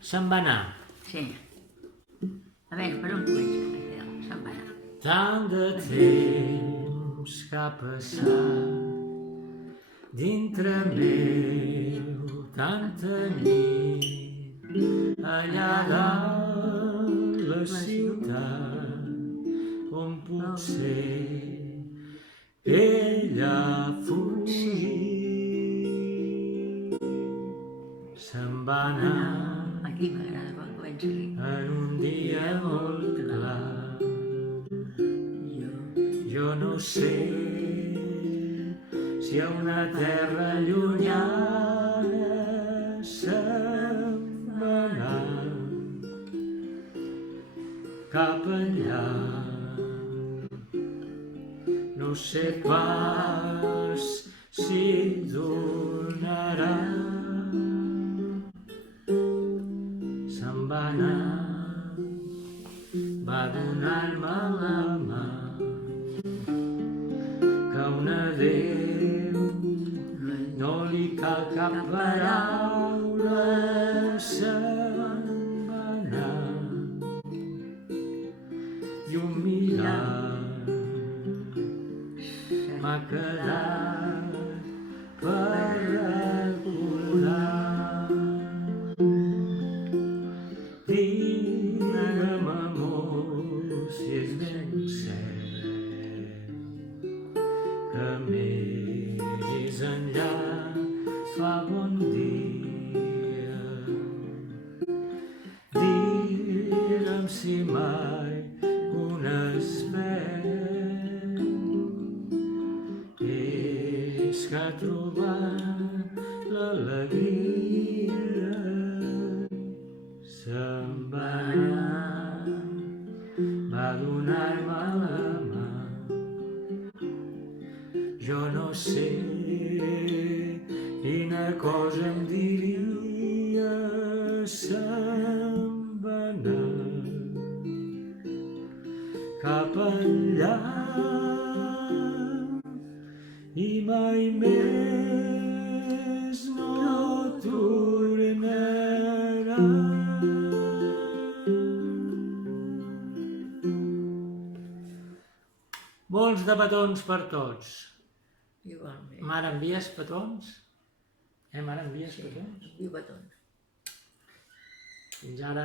Se'n va anar. Sí. A veure, per on comença? Se'n va anar. Tant de temps que ha passat dintre meu, tanta nit, allà dalt la ciutat, on potser ella ha fugit. Se'n va anar Aquí m'agrada quan comença aquí. en un dia molt clar. Jo no sé si a una terra llunyana se'n va anar cap enllà. No sé pas si tornarà. Se'n va anar, va donar-me la mà, que un adéu no li cal cap paraula. Se'n va anar i un mirar m'ha quedat per recordar. Digue'm, amor, si és ben cert que més enllà fa bon dia. Digue'm si mai coneixes és que ha trobat l'alegria. Se'n va anar, va donar-me la mà. Jo no sé quina cosa em diria. Se'n va anar cap enllà i mai més no tornarà. Molts de petons per tots. Igualment. Mare, envies petons? Mare, envies petons? Viu petons. Fins ara.